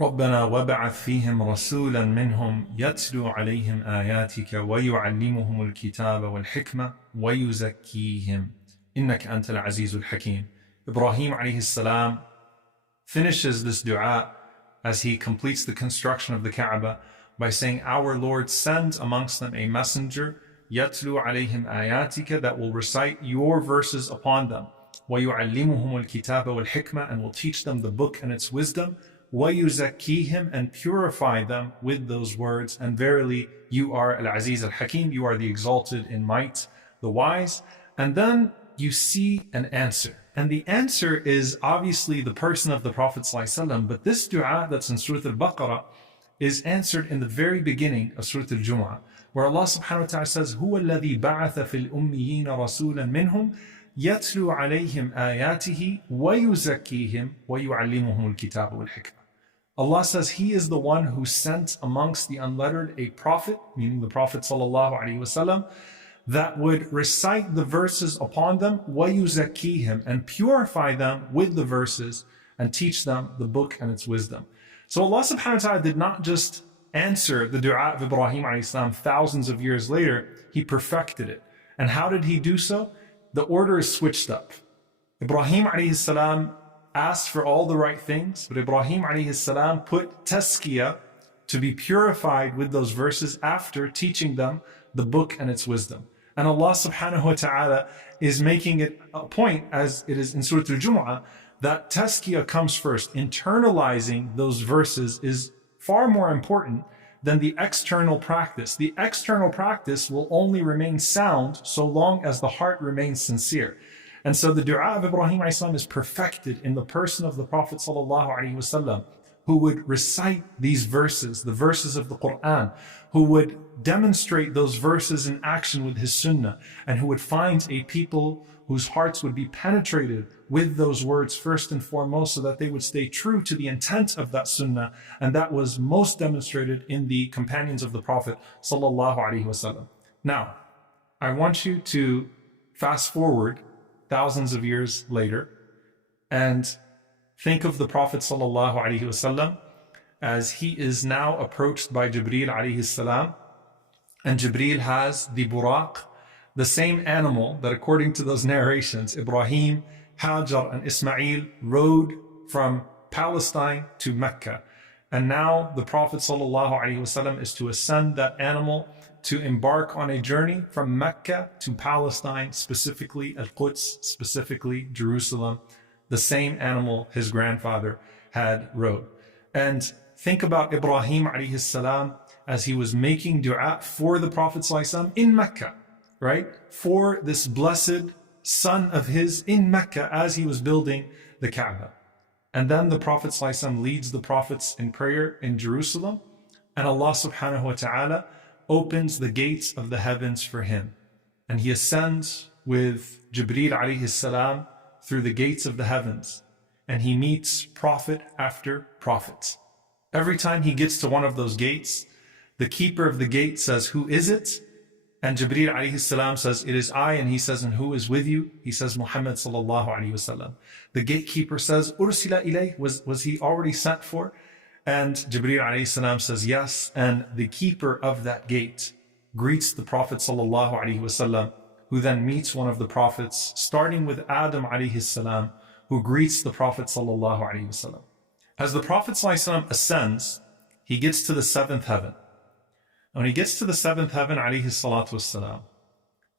ربنا وابعث فيهم رسولا منهم يتلو عليهم آياتك ويعلمهم الكتاب والحكمة ويزكيهم إنك أنت العزيز الحكيم. Ibrahim alayhi salam finishes this dua as he completes the construction of the Kaaba by saying, Our Lord, send amongst them a messenger, يتلو عليهم آياتك, that will recite your verses upon them, ويعلمهم الكتاب والحكمة, and will teach them the book and its wisdom, وَيُزَكِّيهِمْ, and purify them with those words. And verily, you are Al-Aziz Al-Hakim, you are the exalted in might, the wise. And then you see an answer. And the answer is obviously the person of the Prophet ﷺ, but this dua that's in Surah Al-Baqarah is answered in the very beginning of Surah Al-Jumu'ah, where Allah subhanahu wa ta'ala says, هُوَ الَّذِي بَعَثَ فِي الْأُمِّيِّينَ رَسُولًا مِّنْهُمْ يَتْلُو عَلَيْهِمْ آيَاتِهِ وَيُزَكِّيهِمْ وَيُعَلِّمُهُمُ الْكِتَابَ وَالْحِكْمَةَ. Allah says He is the one who sent amongst the unlettered a prophet, meaning the Prophet ﷺ, that would recite the verses upon them, وَيُزَكِّيهِمْ, and purify them with the verses and teach them the book and its wisdom. So Allah subhanahu wa ta'ala did not just answer the dua of Ibrahim alayhi salam thousands of years later, He perfected it. And how did He do so? The order is switched up. Ibrahim alayhi salam asked for all the right things, but Ibrahim alayhi salam put tazkiyah, to be purified with those verses, after teaching them the book and its wisdom. And Allah subhanahu wa ta'ala is making it a point, as it is in Surah Al-Jumu'ah, that tazkiyah comes first. Internalizing those verses is far more important than the external practice. The external practice will only remain sound so long as the heart remains sincere. And so the dua of Ibrahim a.s. is perfected in the person of the Prophet ﷺ, who would recite these verses, the verses of the Quran, who would demonstrate those verses in action with his sunnah, and who would find a people whose hearts would be penetrated with those words first and foremost, so that they would stay true to the intent of that sunnah. And that was most demonstrated in the companions of the Prophet ﷺ. Now, I want you to fast forward thousands of years later and think of the Prophet ﷺ as he is now approached by Jibreel alayhi salam, and Jibreel has the buraq, the same animal that, according to those narrations, Ibrahim, Hajar, and Ismail rode from Palestine to Mecca. And now the Prophet ﷺ is to ascend that animal to embark on a journey from Mecca to Palestine, specifically Al-Quds, specifically Jerusalem, the same animal his grandfather had rode. And think about Ibrahim alayhi salam as he was making dua for the Prophet ﷺ in Mecca, right? For this blessed son of his in Mecca as he was building the Kaaba. And then the Prophet ﷺ leads the prophets in prayer in Jerusalem, and Allah subhanahu wa ta'ala opens the gates of the heavens for him. And he ascends with Jibreel alayhi salam through the gates of the heavens, and he meets prophet after prophet. Every time he gets to one of those gates, the keeper of the gate says, "Who is it?" And Jibreel alayhi salam says, "It is I." And he says, "And who is with you?" He says, "Muhammad sallallahu alayhi wasallam." The gatekeeper says, "Ursila ilayh, was he already sent for?" And Jibreel alayhi salam says, "Yes." And the keeper of that gate greets the Prophet sallallahu alayhi wasallam, who then meets one of the prophets, starting with Adam alayhi salam, who greets the Prophet sallallahu alayhi wasallam. As the Prophet sallallahu alayhi wasallam ascends, he gets to the seventh heaven. When he gets to the seventh heaven, alayhi salatu wassalam,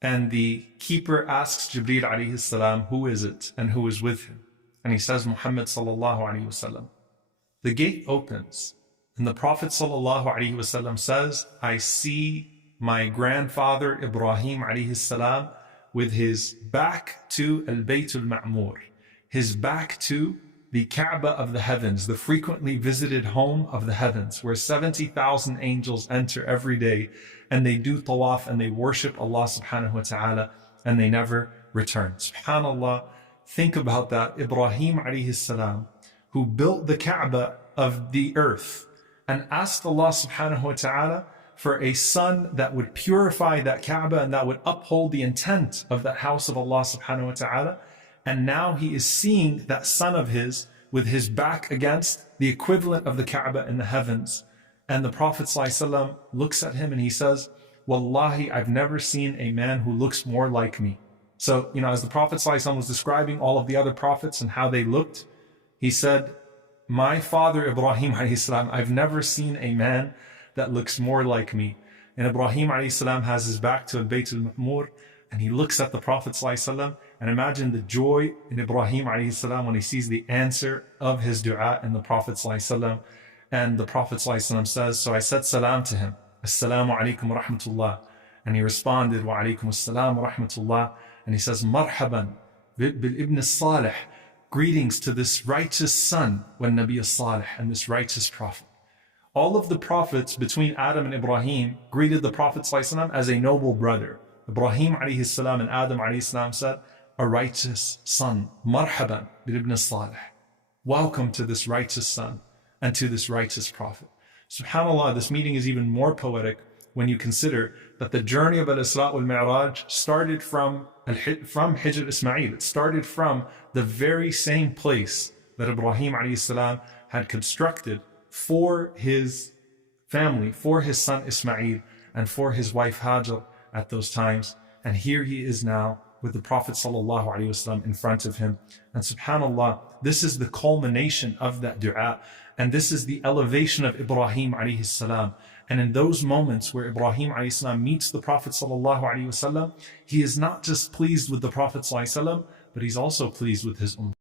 and the keeper asks Jibreel alayhi salam, "Who is it and who is with him?" And he says, "Muhammad sallallahu alayhi wasallam." The gate opens, and the Prophet sallallahu alayhi wasallam says, "I see my grandfather Ibrahim alayhi salam with his back to Al-Bayt al-Ma'mur, his back to the Kaaba of the heavens, the frequently visited home of the heavens, where 70,000 angels enter every day, and they do tawaf and they worship Allah subhanahu wa ta'ala, and they never return." SubhanAllah, think about that. Ibrahim alayhi salam, who built the Kaaba of the earth and asked Allah subhanahu wa ta'ala for a son that would purify that Kaaba and that would uphold the intent of that house of Allah subhanahu wa ta'ala. And now he is seeing that son of his with his back against the equivalent of the Kaaba in the heavens. And the Prophet ﷺ looks at him and he says, Wallahi, I've never seen a man who looks more like me. So, as the Prophet ﷺ was describing all of the other prophets and how they looked, he said, my father Ibrahim ﷺ, I've never seen a man that looks more like me. And Ibrahim ﷺ has his back to Al-Bayt al-Ma'mur, and he looks at the Prophet ﷺ, and imagine the joy in Ibrahim ﷺ when he sees the answer of his dua in the Prophet ﷺ. And the Prophet ﷺ says, so I said salam to him, Assalamu alaikum wa rahmatullah. And he responded, wa alaikum assalam wa rahmatullah. And he says, marhaban bil ibn salih, greetings to this righteous son, when Nabi as-Salih, and this righteous prophet. All of the prophets between Adam and Ibrahim greeted the Prophet ﷺ as a noble brother. Ibrahim alayhi salam and Adam alayhi salam said, a righteous son. Marhaban bil ibn salih. Welcome to this righteous son and to this righteous prophet. SubhanAllah, this meeting is even more poetic when you consider that the journey of Al-Isra wal-Mi'raj started from Hijr Ismail. It started from the very same place that Ibrahim alayhi salam had constructed for his family, for his son Ismail, and for his wife Hajar at those times. And here he is now with the Prophet ﷺ in front of him. And subhanAllah, this is the culmination of that dua. And this is the elevation of Ibrahim alayhi salam. And in those moments where Ibrahim alayhi salam meets the Prophet ﷺ, he is not just pleased with the Prophet ﷺ, but he's also pleased with his ummah.